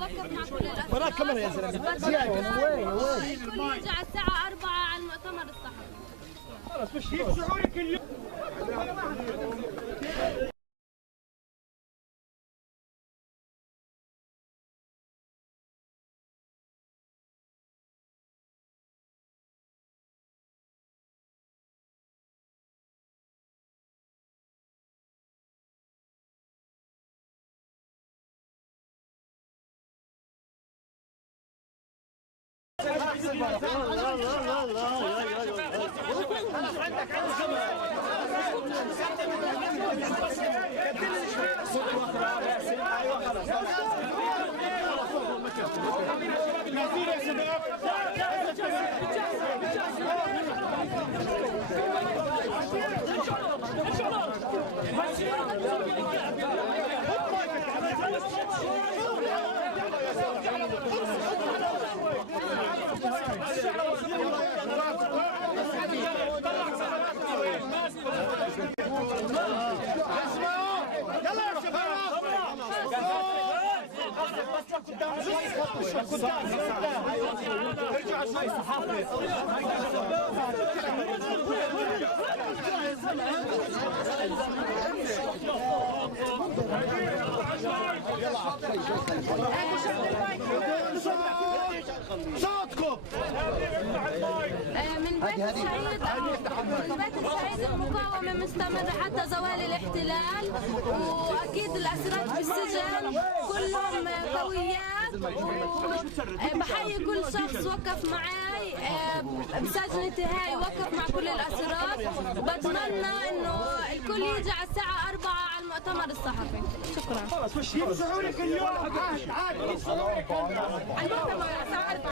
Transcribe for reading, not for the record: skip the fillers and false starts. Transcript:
وقف مع كل الأسرار. وراك كاميرا يا زلمه. الكل يجي على الساعة 4 على المؤتمر الصحفي. خلاص مش كيف شعورك اليوم؟ من بيت الشهيد المقاومة مستمرة حتى زوال الاحتلال، وأكيد الأسيرات في السجن كلهم قويات، وبحيي كل شخص وقف معي بسجنتي هاي، وقف مع كل الأسيرات. بتمنى إنه الكل يجي على الساعة 4 على المؤتمر الصحفي. شكرا. خلاص مش شعورك اليوم؟ عاد كيف شعورك؟